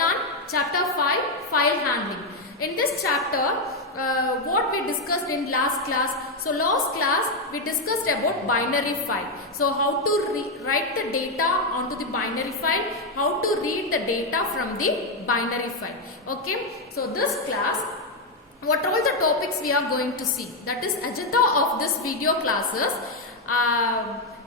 Python chapter 5, file handling. In this chapter, what we discussed in last class. So last class we discussed about binary file. So how to write the data onto the binary file, how to read the data from the binary file. Okay. So this class, what all the topics we are going to see, that is agenda of this video classes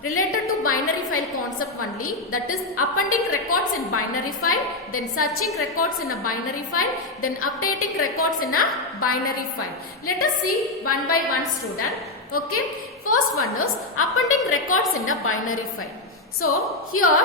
related to binary file concept only, that is appending records in binary file, then searching records in a binary file, then updating records in a binary file. Let us see one by one, student. Okay, first one is appending records in a binary file. So here,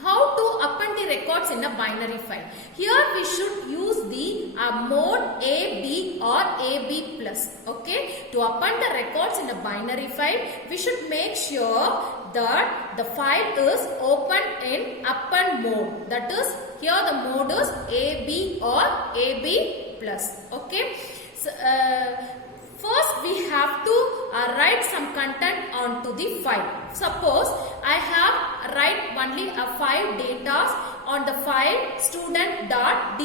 how to append the records in a binary file? Here we should use the mode A, B or AB plus. Okay, to append the records in a binary file, we should make sure that the file is open in append mode. That is, here the mode is AB or AB plus. Okay. So, first we have to write some content onto the file. Suppose I have write only a 5 data on the file student.dat.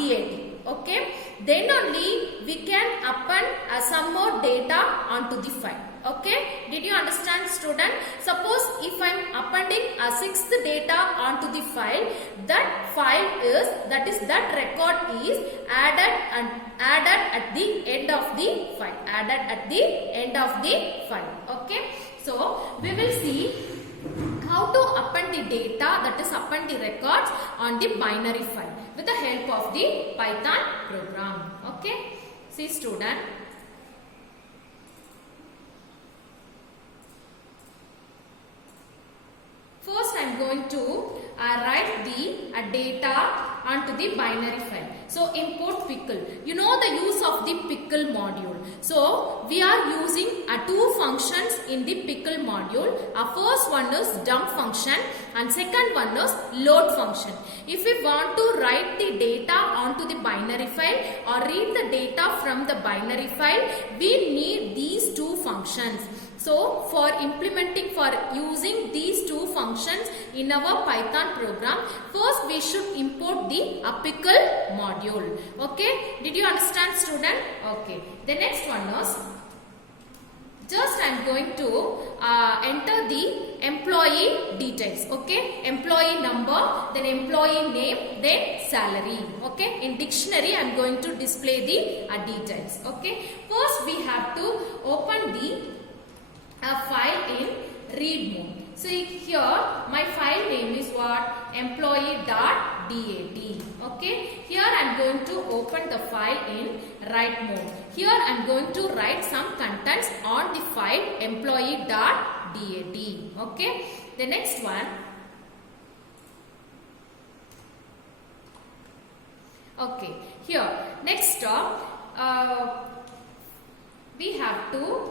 Okay, then only we can append some more data onto the file. Okay, did you understand, student? Suppose if I am appending a 6th data onto the file, that record is added at the end of the file. Okay, so we will see how to append the data, that is append the records on the binary file with the help of the Python program. Okay, see, student. First, I am going to write the data onto the binary file. So, import pickle. You know the use of the pickle module. So, we are using two functions in the pickle module. First one is dump function and second one is load function. If we want to write the data onto the binary file or read the data from the binary file, we need these two functions. So, for using these two functions in our Python program, first we should import the pickle module. Okay, did you understand, student? Okay, the next one is, just I am going to enter the employee details. Okay, employee number, then employee name, then salary. Okay, in dictionary I am going to display the details. Okay, first we have to open the file in read mode. So here my file name is what? Employee.dat. Okay, here I am going to open the file in write mode. Here I am going to write some contents on the file employee.dat. Okay, the next one. Okay, here next we have to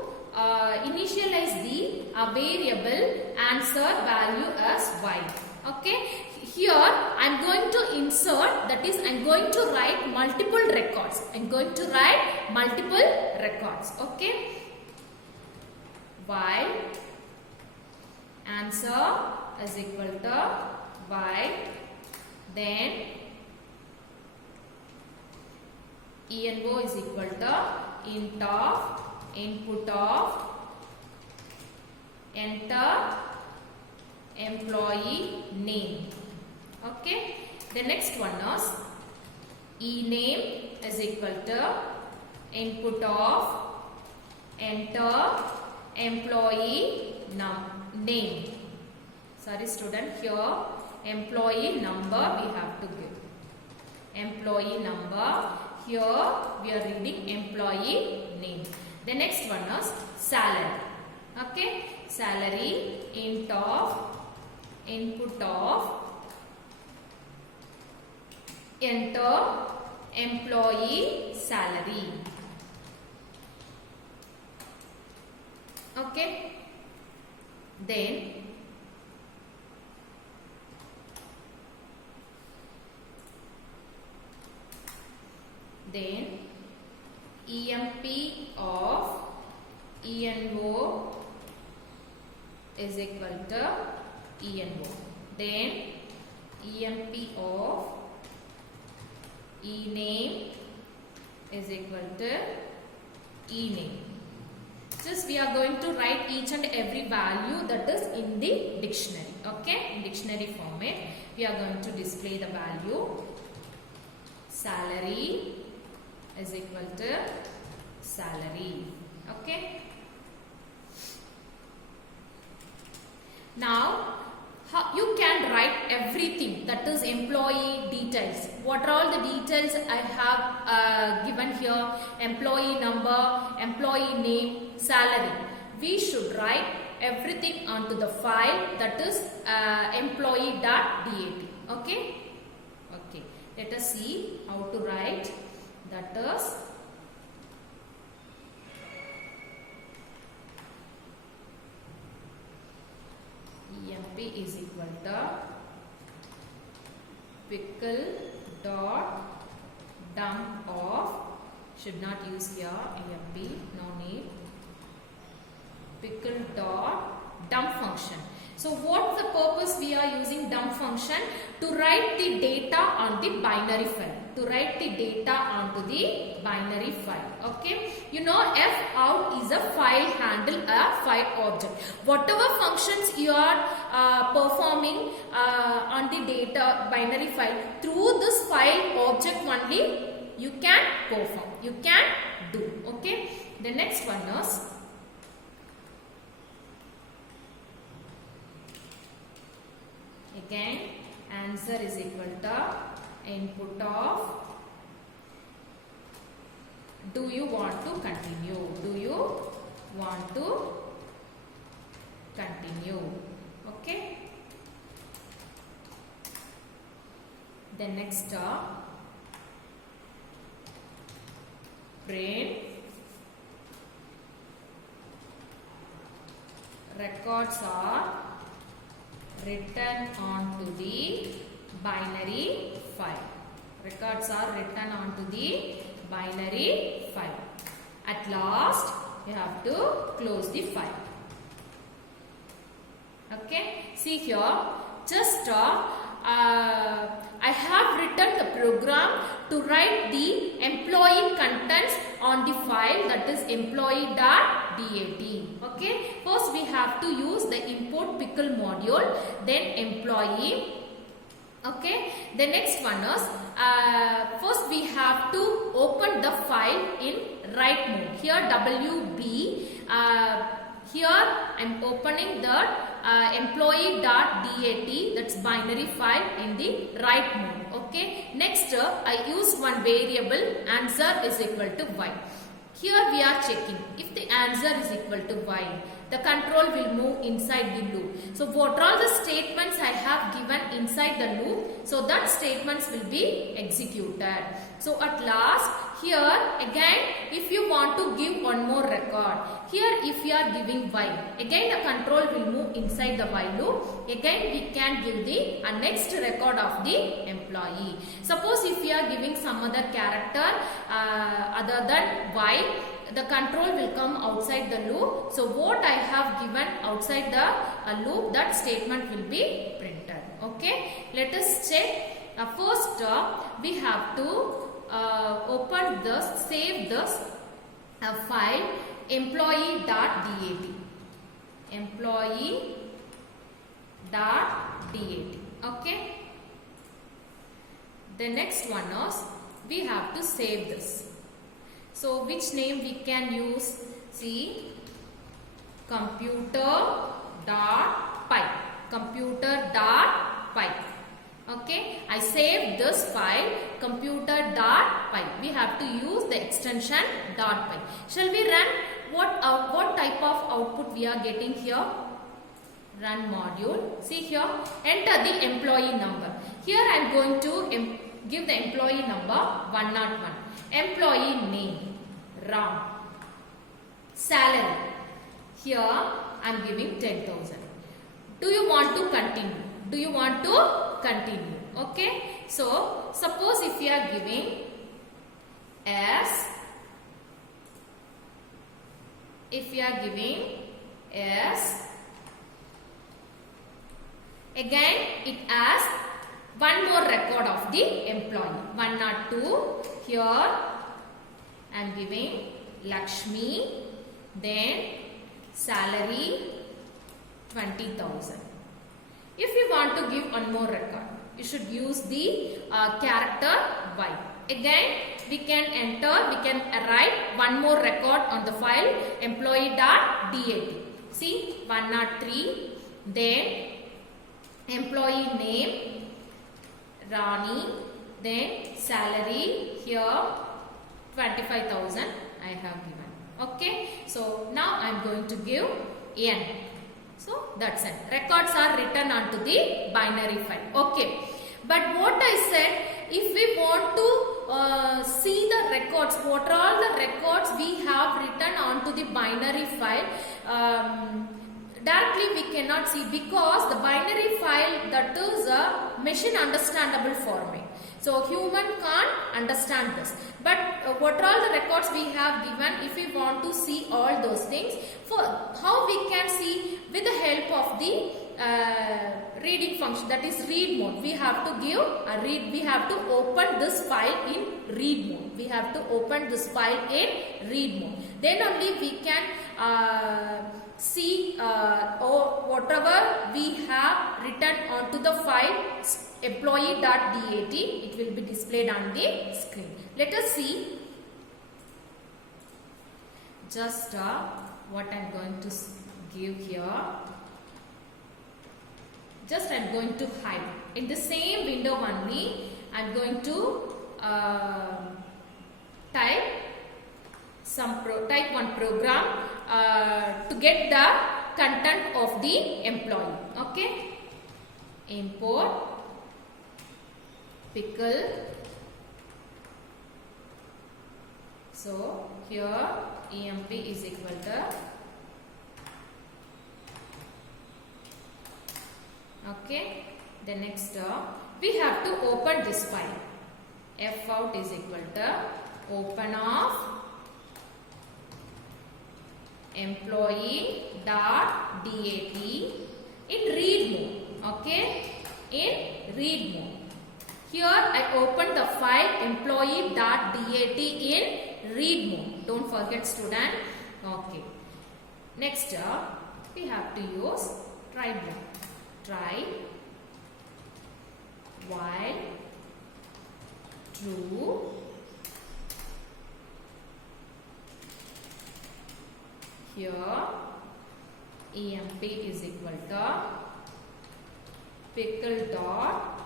initialize the variable answer value as y. Okay, here I am going to insert, that is I am going to write multiple records. Okay, y answer is equal to y, then ENO is equal to int of input of enter employee name. Okay, the next one is ename is equal to input of enter employee name. Sorry, student, here employee number we have to give. Employee number, here we are reading employee name. The next one is salary. Okay, salary int of input of enter employee salary. Okay, then emp of ENO is equal to ENO. Then emp of ename is equal to ename. Just we are going to write each and every value that is in the dictionary. Okay, in dictionary format we are going to display the value. Salary is equal to salary. Okay. Now you can write everything, that is employee details. What are all the details I have given here? Employee number, employee name, salary. We should write everything onto the file, that is employee.dat. Okay. Okay. Let us see how to write. That is emp is equal to pickle dot dump of, should not use here emp, no need, pickle dot dump function. So what the purpose we are using dump function? To write the data on the binary file. To write the data onto the binary file. Okay. You know f out is a file handle, a file object. Whatever functions you are performing on the data binary file, through this file object only you can perform. You can do. Okay. The next one is again answer is equal to input of do you want to continue. Do you want to continue? Okay. The next print records are written onto the binary file. Records are written onto the binary file. At last, you have to close the file. Okay. See here, just I have written the program to write the employee contents on the file, that is employee.dat. Okay. First we have to use the import pickle module, then employee. Okay. The next one is first we have to open the file in write mode. Here WB. Here I am opening the employee.dat, that's binary file, in the write mode. Okay. Next I use one variable answer is equal to y. Here we are checking if the answer is equal to y, the control will move inside the loop. So what are all the statements I have given inside the loop, so that statements will be executed. So at last here again if you want to give one more record, here if you are giving y, again the control will move inside the while loop. Again we can give the next record of the employee. Suppose if you are giving some other character other than y, the control will come outside the loop. So what I have given outside the loop, that statement will be printed. Okay. Let us check. First we have to open this, save this file employee.dat. Employee.dat. Okay. The next one is we have to save this. So which name we can use? See, computer.py. Computer.py. Okay, I saved this file computer.py. We have to use the extension .py. Shall we run? What type of output we are getting here? Run module. See here, enter the employee number. Here I am going to give the employee number 101. Employee name, Ram. Salary, here I am giving 10,000. Do you want to continue? Do you want to continue? Okay. So, suppose if you are giving S, if you are giving S, again it asks one more record of the employee. 102, here I am giving Lakshmi, then salary 20,000. If you want to give one more record, you should use the character Y. Again, we can write one more record on the file employee.dat. See, 103, then employee name Rani, then salary here 25,000 I have given. Okay, so now I am going to give N. So that's it. Records are written onto the binary file. Okay, but what I said, if we want to see the records, what are all the records we have written onto the binary file, directly we cannot see, because the binary file, that is a machine understandable format. So human can't understand this. But what are all the records we have given, if we want to see all those things, for how we can see with the help of the reading function, that is read mode. We have to give a read, we have to open this file in read mode. We have to open this file in read mode. Then only we can see whatever we have written onto the file employee.dat, it will be displayed on the screen. Let us see just what I am going to give here. Just I am going to hide. In the same window only, I am going to type one program to get the content of the employee. Okay, import pickle. So here emp is equal to, okay, the next we have to open this file. Fout is equal to open of employee.dat in read mode. Okay, in read mode. Here I open the file employee.dat in read mode. Don't forget, student. Okay. Next we have to use try block. Try while true here emp is equal to pickle dot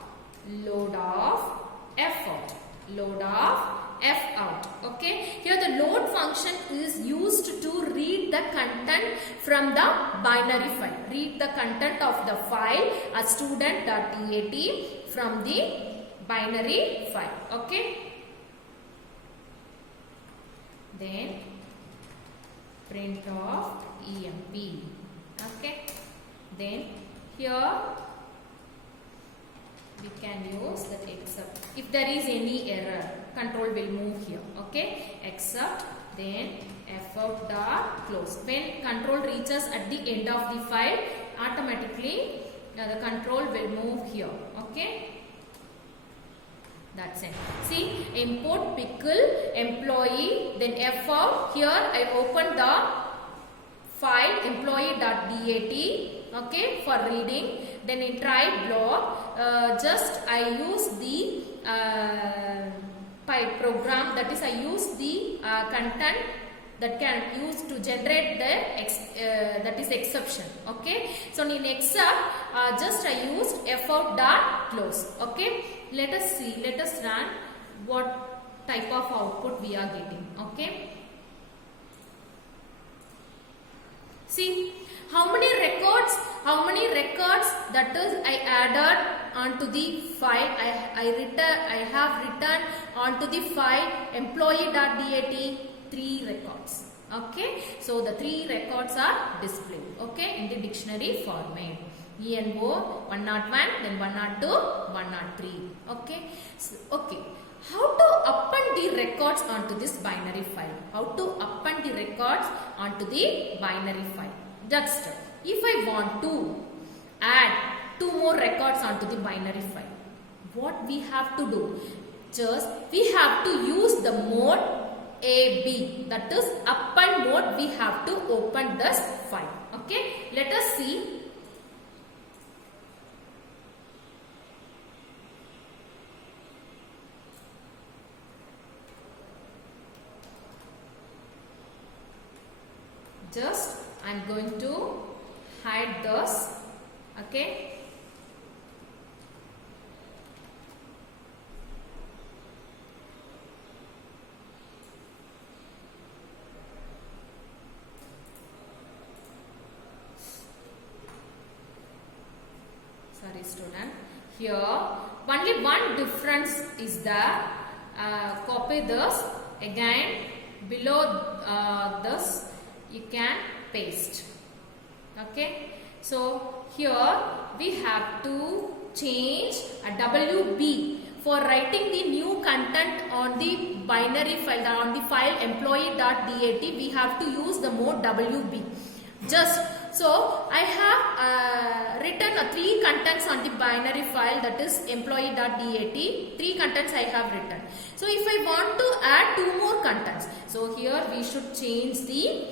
load of fout. Load of fout. Okay, here the load function is used to read the content from the binary file. Read the content of the file as student.dat from the binary file. Okay, then print of emp. Okay, then here we can use that except. If there is any error, control will move here. Okay, except, then fout dot close. When control reaches at the end of the file, automatically the control will move here. Okay, that's it. See, import pickle employee, then fout. Here I open the file employee.dat, okay, for reading. Then in try block, just I use the program, that is I use the content that can use to generate the that is exception. Okay, so in except just I used fout dot close. Okay, let us see, let us run what type of output we are getting. Okay, see how many records that is I added onto the file. I have written onto the file employee.dat 3 records. Okay, so the 3 records are displayed, okay, in the dictionary format. ENO 101, then 102, 103. Okay, so, okay. How to append the records onto this binary file? How to append the records onto the binary file? Just if I want to add 2 more records onto the binary file, what we have to do? Just we have to use the mode AB, that is append mode. We have to open this file. Okay, let us see. Just I am going to hide this. Okay. Sorry student, here only one difference is there. Copy this, again below this you can paste. Okay, so here we have to change a WB for writing the new content on the binary file, on the file employee.dat. We have to use the mode WB. Just so I have written 3 contents on the binary file, that is employee.dat. 3 contents I have written. So if I want to add 2 more contents, so here we should change the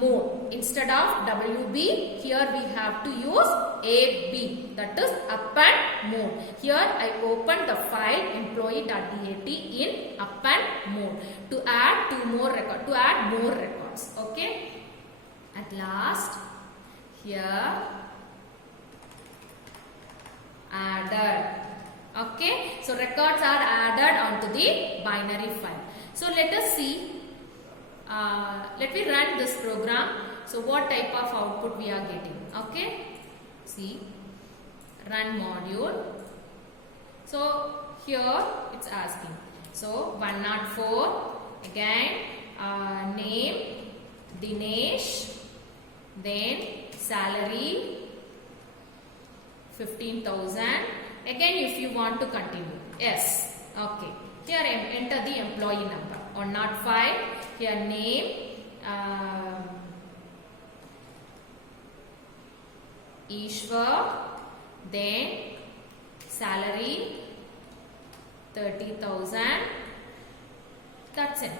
mode. Instead of WB, here we have to use AB, that is append mode. Here I open the file employee.dat in append mode to add 2 more records, to add more records. Okay. At last, here added. Okay, so records are added onto the binary file. So let us see. Let me run this program. So what type of output we are getting? Okay, see, run module. So here it's asking. So 104 again. Name Dinesh. Then salary 15,000. Again, if you want to continue, yes. Okay. Here I enter the employee number. 105. Here name Ishwar. Then salary 30,000. That's it.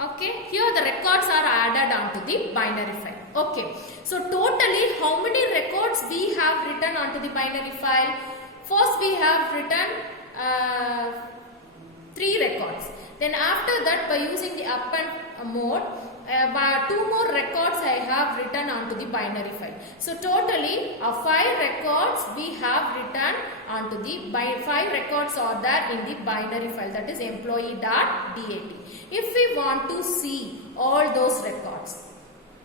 Okay, here the records are added onto the binary file. Okay, so totally how many records we have written onto the binary file? First we have written 3 records. Then after that, by using the append mode, 2 more records I have written onto the binary file. So totally 5 records we have written onto the 5 records are there in the binary file, that is employee.dat. If we want to see all those records,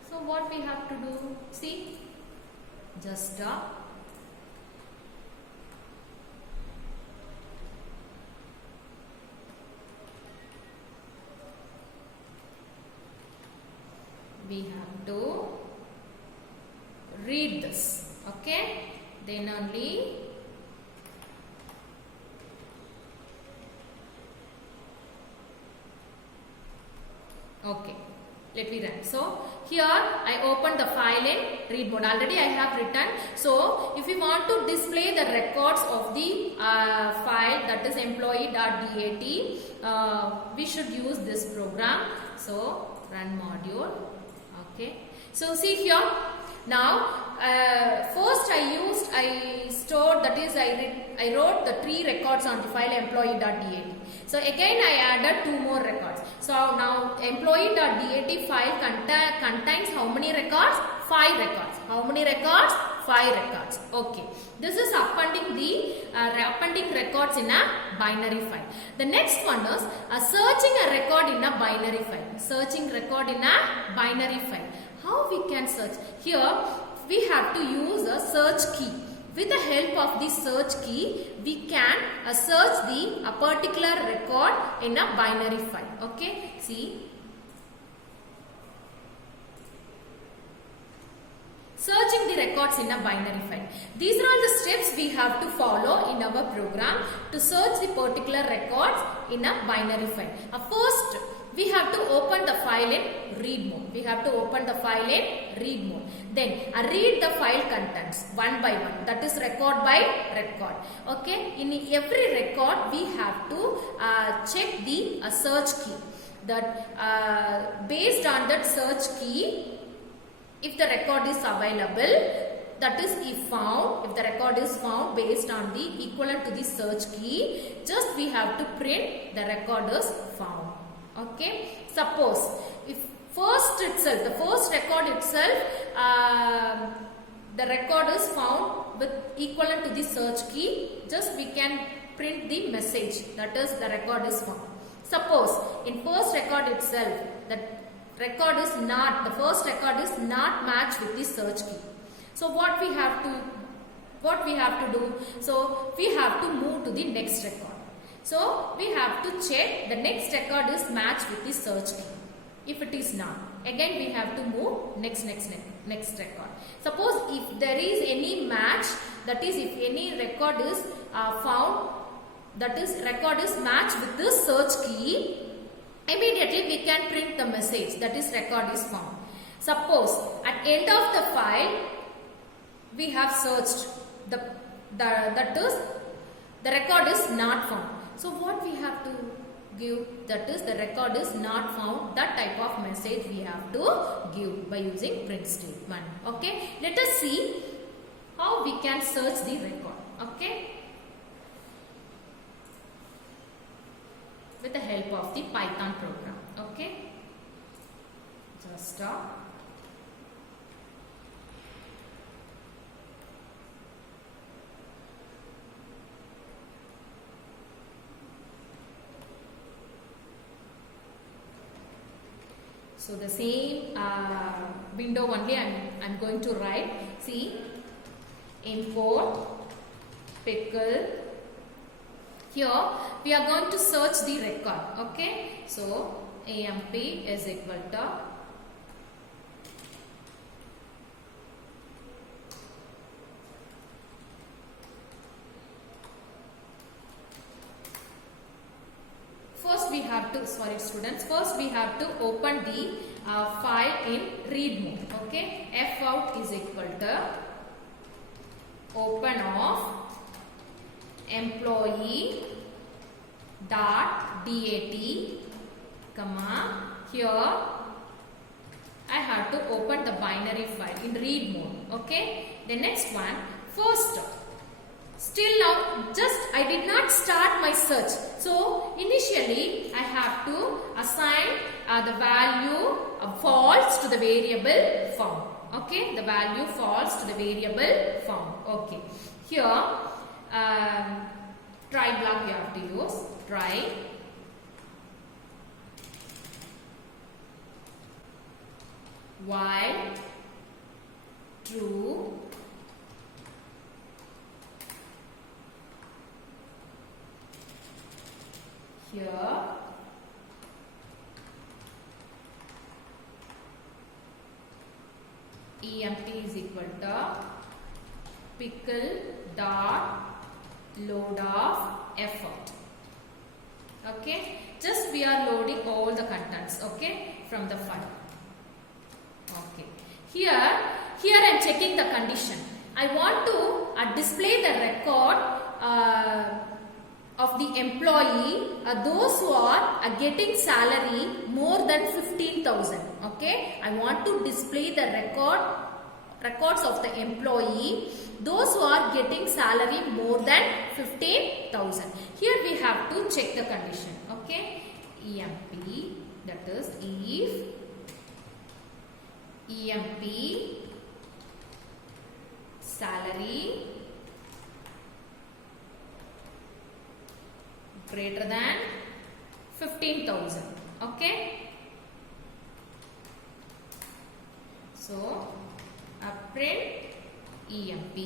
so what we have to do? See, just we have to read this. Okay, then only okay, let me run. So here I open the file in read mode. Already I have written. So if we want to display the records of the file, that is employee.dat, we should use this program. So run module. Okay. So see here. Now first I stored, that is I wrote the 3 records on the file employee.dat. So again I added 2 more records. So now employee.dat file contains how many records? 5 records. How many records? 5 records. Okay. This is appending records in a binary file. The next one is searching a record in a binary file. Searching record in a binary file. How we can search? Here we have to use a search key. With the help of the search key, we can search a particular record in a binary file. Okay, see. Searching the records in a binary file. These are all the steps we have to follow in our program to search the particular records in a binary file. First, we have to open the file in read mode. We have to open the file in read mode. Then read the file contents one by one. That is record by record. Okay. In every record, we have to check the search key. That based on that search key, if the record is available, that is if the record is found based on the equivalent to the search key, just we have to print the record is found. Okay. Suppose if the first record itself, the record is found with equivalent to the search key, just we can print the message, that is the record is found. Suppose in first record itself, the first record is not matched with the search key. So what we have to do? So we have to move to the next record. So we have to check the next record is matched with the search key. If it is not, again we have to move next record. Suppose if there is any match, that is if any record is found, that is record is matched with the search key, immediately we can print the message, that is record is found. Suppose at end of the file, we have searched that is the record is not found. So what we have to give, that is the record is not found, that type of message we have to give by using print statement. Okay. Let us see how we can search the record. Okay. With the help of the Python program. Okay. Just stop. So the same window only I'm going to write. See, import pickle. Here we are going to search the record. Okay. So AMP is equal to first we have to open the file in read mode. Okay. Fout is equal to open of employee dot dat, comma, here I have to open the binary file in read mode. Okay. The next one, first, still now just I did not start my search. So initially I have to assign the value false to the variable found. Okay. The value false to the variable found. Okay. Here try block you have to use. Try while true here EMP is equal to pickle dot load of effort. Okay, just we are loading all the contents, okay, from the file. Okay, here I am checking the condition. I want to display the record of the employee, those who are getting salary more than 15,000. Okay, I want to display the records of the employee, those who are getting salary more than 15,000. Here we have to check the condition. Okay, EMP, that is if EMP salary greater than 15,000. Okay. So print EMP.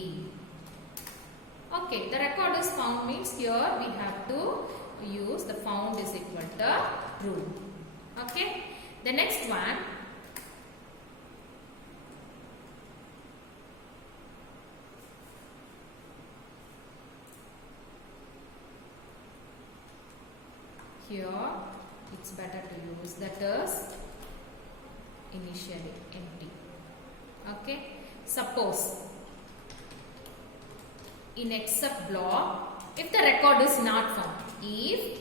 Okay, the record is found means here we have to use the found is equal to true. Okay. The next one, here it's better to use, that is initially empty. Okay, suppose in except block, if the record is not found, if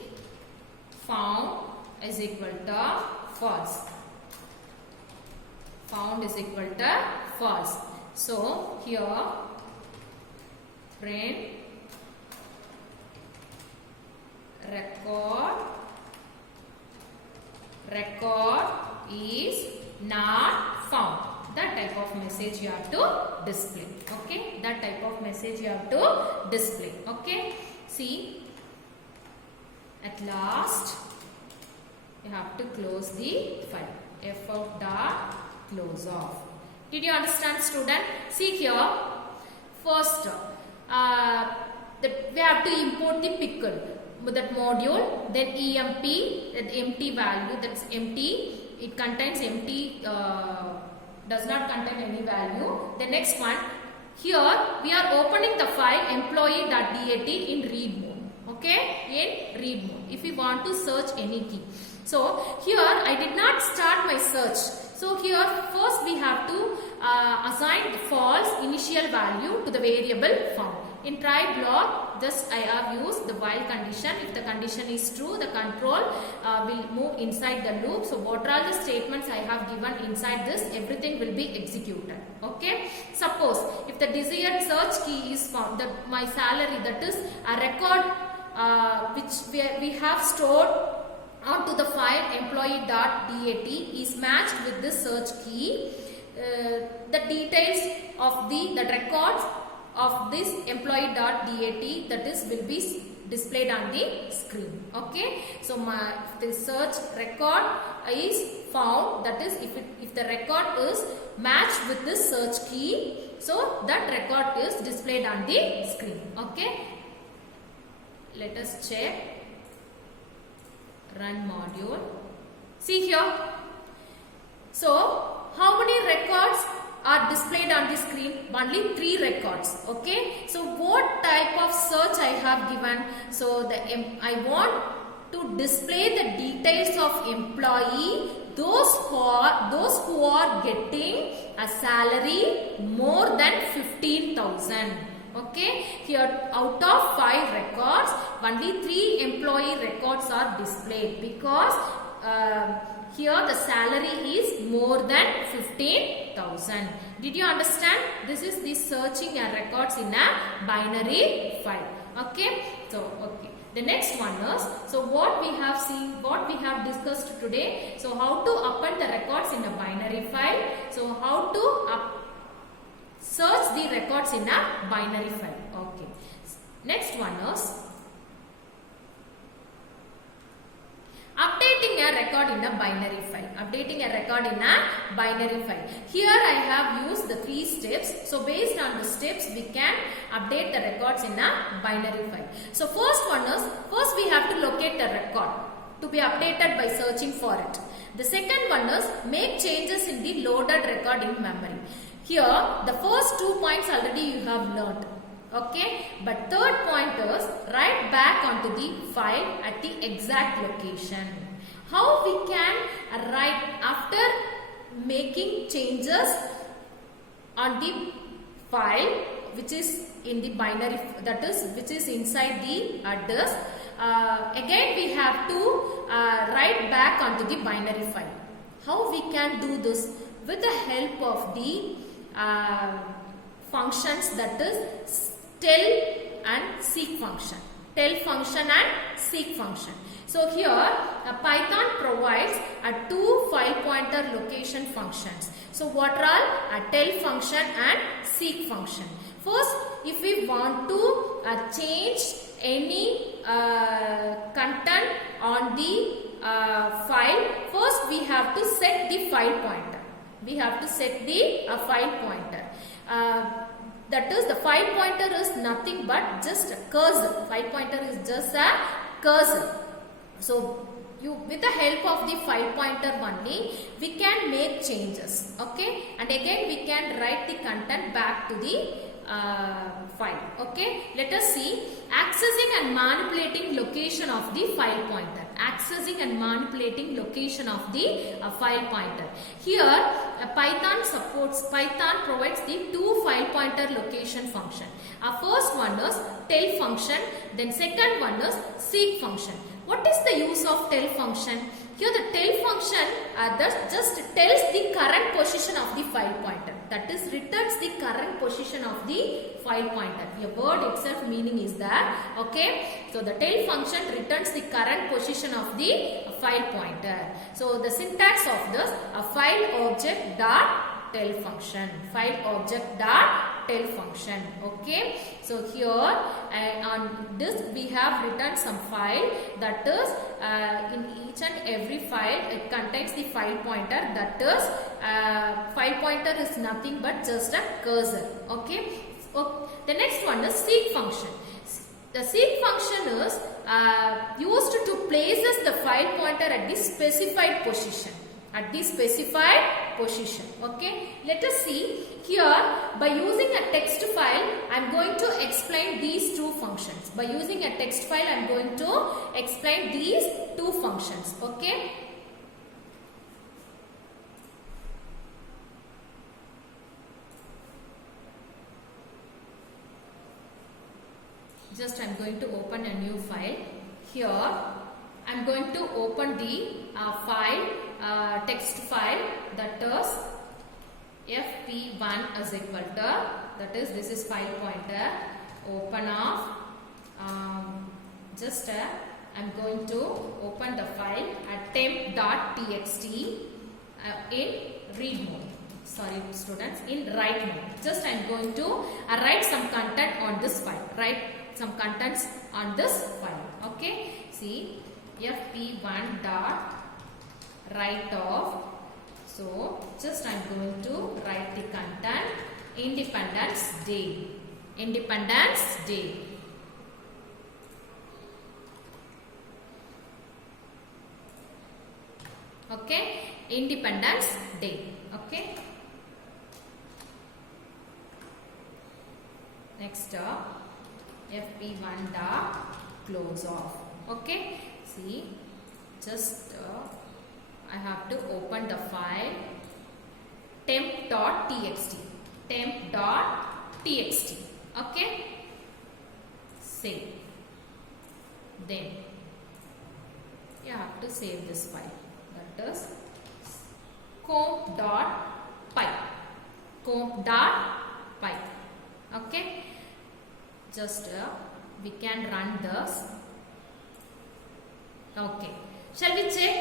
found is equal to false, found is equal to false. So here print record is not found. That type of message you have to display. Okay, that type of message you have to display. Okay, see, at last you have to close the file. Fout dot close off. Did you understand, student? See here, first we have to import the pickle, that module, then emp, that empty value, that's empty, it contains empty, does not contain any value. The next one, here we are opening the file employee.dat in read mode. Okay, in read mode, if we want to search any key. So here I did not start my search. So here first we have to assign the false initial value to the variable found. In try block, just I have used the while condition. If the condition is true, the control will move inside the loop. So what are the statements I have given inside this, everything will be executed. Okay. Suppose if the desired search key is found, that my salary, that is a record which we have stored onto the file employee.dat is matched with this search key. The details of the records of this employee.dat, that is, will be displayed on the screen. Okay, so the search record is found, that is, if the record is matched with this search key, so that record is displayed on the screen. Okay, let us check. Run module. See here. So how many records are displayed on the screen? Only 3 records. Okay. So what type of search I have given? So I want to display the details of employee, those who are getting a salary more than 15,000. Okay, here out of 5 records, only 3 employee records are displayed, because here the salary is more than 15,000. Did you understand? This is the searching and records in a binary file. Okay, so okay. The next one is, so what we have seen, what we have discussed today. So how to append the records in a binary file. So how to search the records in a binary file. Okay. Next one is updating a record in a binary file. Updating a record in a binary file. Here I have used the 3 steps. So based on the steps, we can update the records in a binary file. So first one is, first we have to locate the record to be updated by searching for it. The second one is make changes in the loaded record in memory. Here the first 2 points already you have learnt. Okay, but third point is write back onto the file at the exact location. How we can write after making changes on the file which is in the binary, that is, which is inside the address. Again we have to write back onto the binary file. How we can do this? With the help of the functions, that is tell and seek function. Tell function and seek function. So here Python provides 2 file pointer location functions. So what are all? A tell function and seek function. First, if we want to change any content on the file, first we have to set the file pointer. We have to set the file pointer. That is, the file pointer is nothing but just a cursor. File pointer is just a cursor. So with the help of the file pointer only, we can make changes. Okay, and again we can write the content back to the file. Okay, let us see accessing and manipulating location of the file pointer. Accessing and manipulating location of the file pointer. Here Python provides the two file pointer location function. Our first one is tel function, then second one is seek function. What is the use of tel function? Here the tel function just tells the current position of the file pointer. That is, returns the current position of the file pointer. The word itself meaning is that. Okay. So the tel function returns the current position of the file pointer. So the syntax of this, a file object dot tel function. File object dot tel function. Okay. So here on this we have written some file, that is in each and every file it contains the file pointer. That is file pointer is nothing but just a cursor. Okay. So the next one is seek function. The seek function is used to places the file pointer at the specified position. At the specified position. Okay. Let us see here, by using a text file I am going to explain these two functions. By using a text file I am going to explain these two functions. Okay. Just I am going to open a new file. Here I am going to open the file, text file, that is fp1 is equal to, that is this is file pointer, open of, just I am going to open the file at temp.txt in read mode. Sorry students, in write mode. Just I am going to write some content on this file. Write some contents on this file. Okay. See, fp1 dot write off. So just I am going to write the content Independence Day. Independence Day. Okay. Independence Day. Okay. Next fp1 dot close off. Okay. See, just I have to open the file temp.txt. Temp.txt. Okay. Save. Then you have to save this file. That is comp.py. Comp.py. Okay. Just we can run this. Okay. Shall we check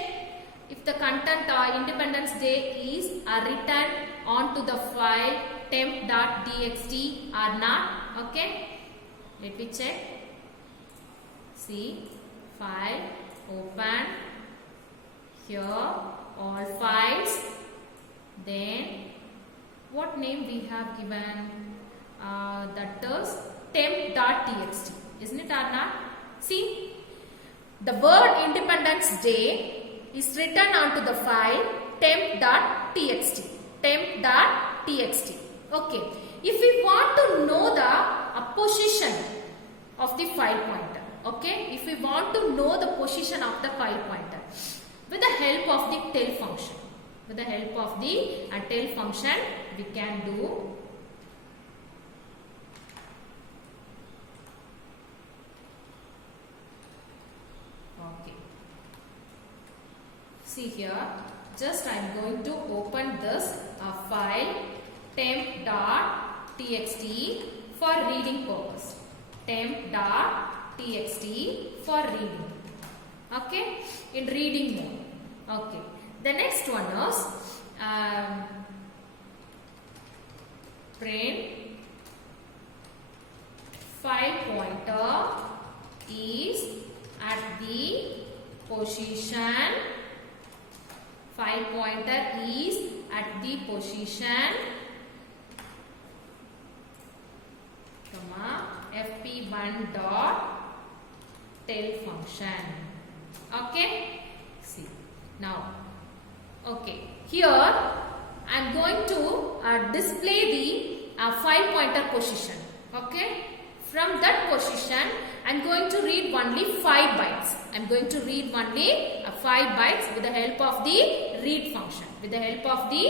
if the content Independence Day is written onto the file temp.txt or not? Okay. Let me check. See, file, open, here all files. Then what name we have given? That is temp.txt. Isn't it or not? See, the word Independence Day is written onto the file temp.txt. Temp.txt. Okay. If we want to know the position of the file pointer, okay, if we want to know the position of the file pointer, with the help of the tel function, with the help of the tel function, we can do. Okay. See here, just I am going to open this file temp.txt for reading purpose. Temp.txt for reading. Okay, in reading mode. Okay. The next one is print file pointer is at the position. File pointer is at the position, comma, fp1 dot tel function. Okay. See now. Okay. Here I am going to display the file pointer position. Okay, from that position I'm going to read only 5 bytes. I'm going to read only 5 bytes with the help of the read function. With the help of the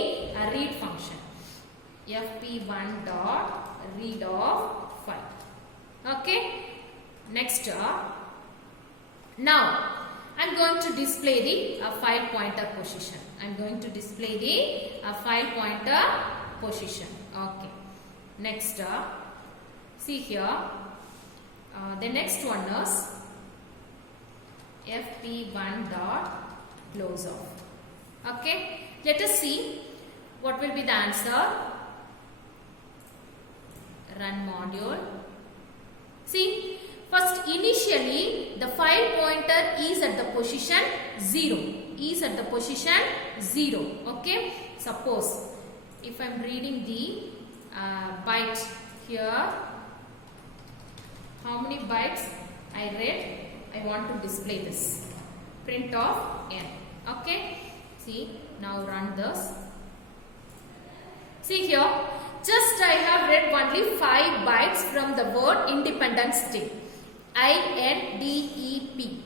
read function. fp1 dot read of 5. Okay, next now I'm going to display the file pointer position. I'm going to display the file pointer position. Okay, next see here, the next one is fp1 dot close off. Okay, let us see what will be the answer. Run module. See, first initially the file pointer is at the position 0. Is at the position 0. Okay, suppose if I am reading the bytes here, how many bytes I read, I want to display this. Print of n. Okay, see, now run this. See here, just I have read only 5 bytes from the word independent string. INDEP.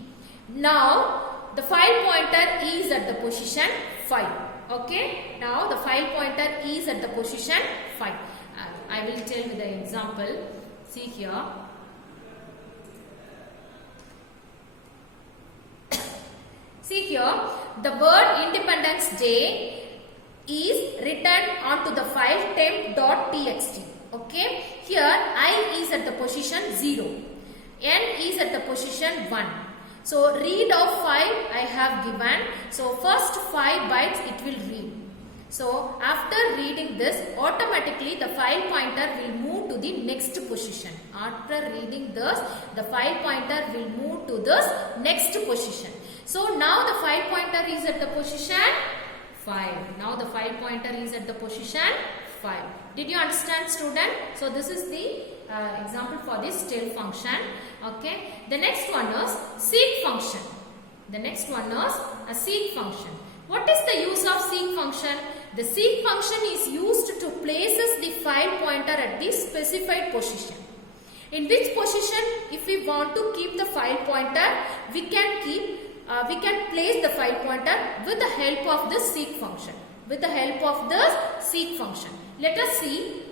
Now the file pointer is at the position 5. Okay, now the file pointer is at the position 5. I will tell with the example. See here. See here, the word Independence Day is written onto the file temp.txt. Okay, here I is at the position 0, n is at the position 1. So read of 5 I have given. So first 5 bytes it will read. So after reading this, automatically the file pointer will move to the next position. After reading this, the file pointer will move to this next position. So now the file pointer is at the position 5. Now the file pointer is at the position 5. Did you understand, student? So this is the example for this till function. Okay. The next one is seek function. The next one is a seek function. What is the use of seek function? The seek function is used to places the file pointer at the specified position. In which position, if we want to keep the file pointer, we can place the file pointer with the help of the seek function. With the help of the seek function. Let us see.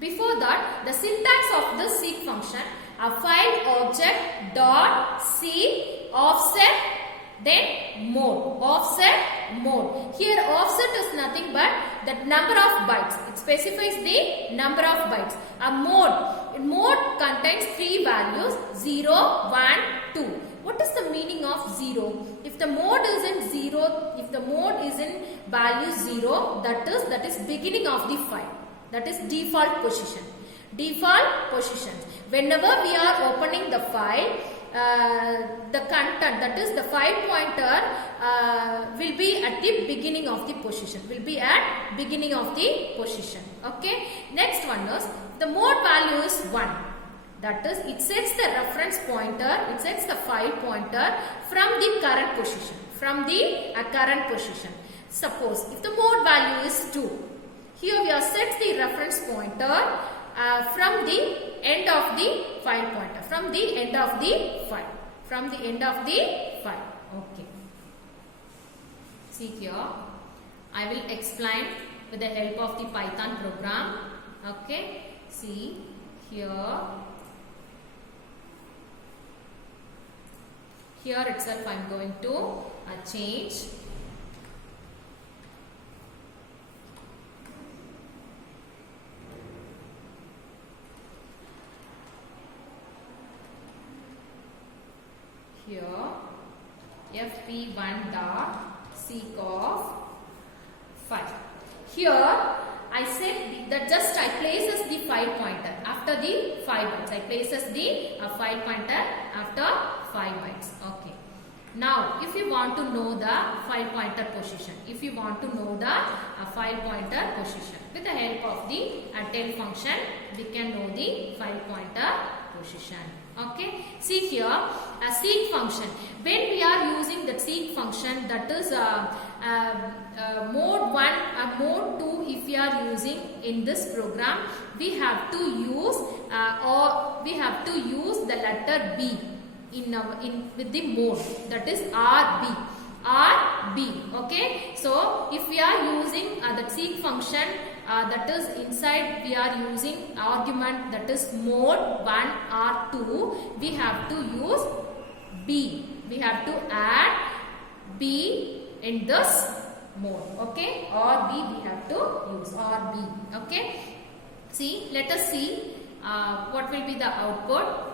Before that, the syntax of the seek function: a file object dot seek offset then mode. Offset mode. Here offset is nothing but the number of bytes. It specifies the number of bytes. A mode. Mode contains 3 values: 0, 1, 2. What is the meaning of 0? If the mode is in 0, if the mode is in value 0, that is beginning of the file. That is default position. Default position. Whenever we are opening the file, the content, that is the file pointer, will be at the beginning of the position. Will be at beginning of the position. Okay. Next one is the mode value is 1. That is, it sets the reference pointer, it sets the file pointer from the current position. From the current position. Suppose if the mode value is 2, here we have set the reference pointer from the end of the file pointer. From the end of the file. From the end of the file. Okay. See here, I will explain with the help of the Python program. Okay. See here. Here itself I am going to change. Here fp1 dot seek of 5. Here I said that just I places the file pointer after the 5 bytes. I places the file pointer after 5 bytes. Okay. Now, if you want to know the file pointer position, file pointer position, with the help of the tail function, we can know the file pointer position. Okay. See here, a seek function. When we are using that seek seek function, that is mode 1 and mode 2. If you are using in this program, we have to use the letter B with the mode, that is RB. Okay, so if we are using the seek function, that is inside we are using argument, that is mode 1 or 2, we have to use B. We have to add B in this mode. Okay, or B we have to use, or B. Okay, see, let us see what will be the output.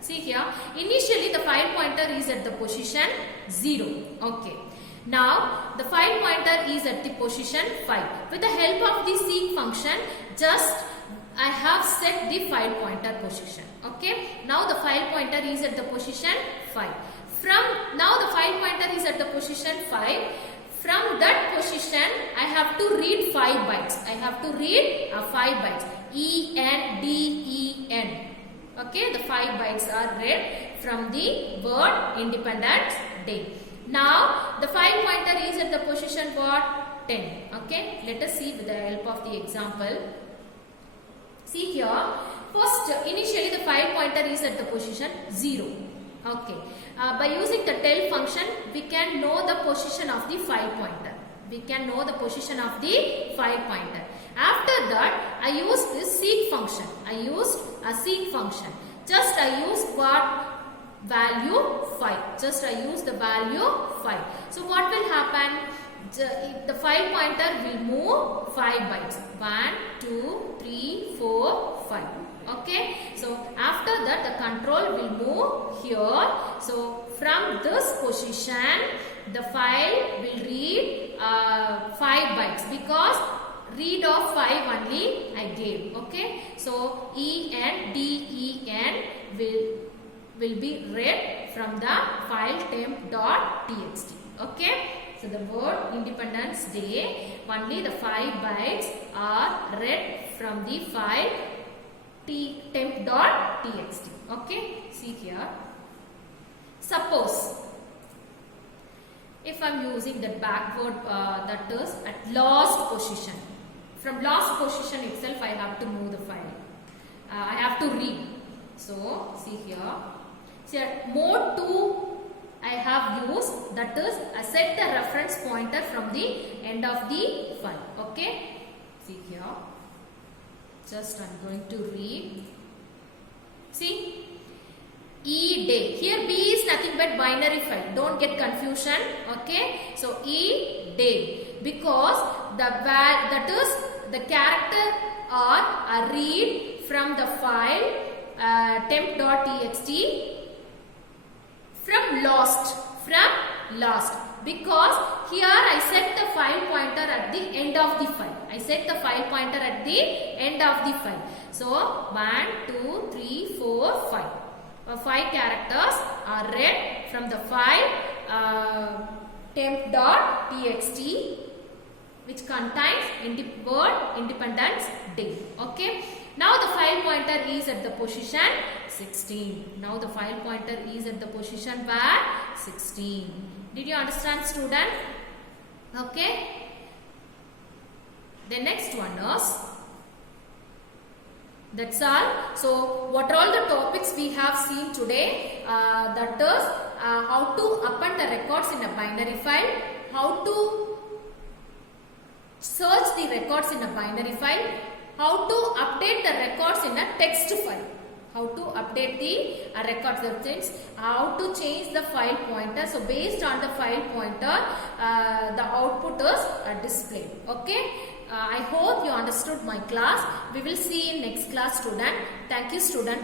See here, initially the file pointer is at the position 0. Okay. Now the file pointer is at the position 5. With the help of the seek function, just I have set the file pointer position. Okay. Now the file pointer is at the position 5. Now the file pointer is at the position 5. From that position, I have to read 5 bytes. I have to read 5 bytes. ENDEN. Okay, the 5 bytes are read from the word Independence Day. Now the file pointer is at the position what? 10. Okay, let us see with the help of the example. See here, first initially the file pointer is at the position 0. Okay, by using the tell function, we can know the position of the file pointer. We can know the position of the file pointer. After that, I use this seek function. I used a seek function. Just I use what? Value 5. Just I use the value 5. So what will happen? The file pointer will move 5 bytes. 1, 2, 3, 4, 5. Okay. So after that, the control will move here. So from this position, the file will read 5 bytes, because read of 5 only I gave. Okay, so ENDEN will be read from the file temp.txt. Okay, so the word Independence Day, only the 5 bytes are read from the file temp.txt. Okay, see here. Suppose if I am using that backward, that is at last position. From last position itself, I have to move the file. I have to read. So, see here. See, mode 2 I have used, that is I set the reference pointer from the end of the file. Okay. See here. Just I am going to read. See. E day. Here B is nothing but binary file. Don't get confusion. Okay. So E day, because that is the character are a read from the file temp.txt from last. Because here I set the file pointer at the end of the file. I set the file pointer at the end of the file. So 1, 2, 3, 4, 5. 5 characters are read from the file temp.txt, which contains word Independence Day. Okay. Now the file pointer is at the position 16. Now the file pointer is at the position where? 16. Did you understand, student? Okay. The next one is, that's all. So what are all the topics we have seen today? That is how to append the records in a binary file, how to search the records in a binary file, how to update the records in a text file, how to update the records, that means how to change the file pointer. So based on the file pointer, the output is displayed. Okay. I hope you understood my class. We will see in next class, student. Thank you, student.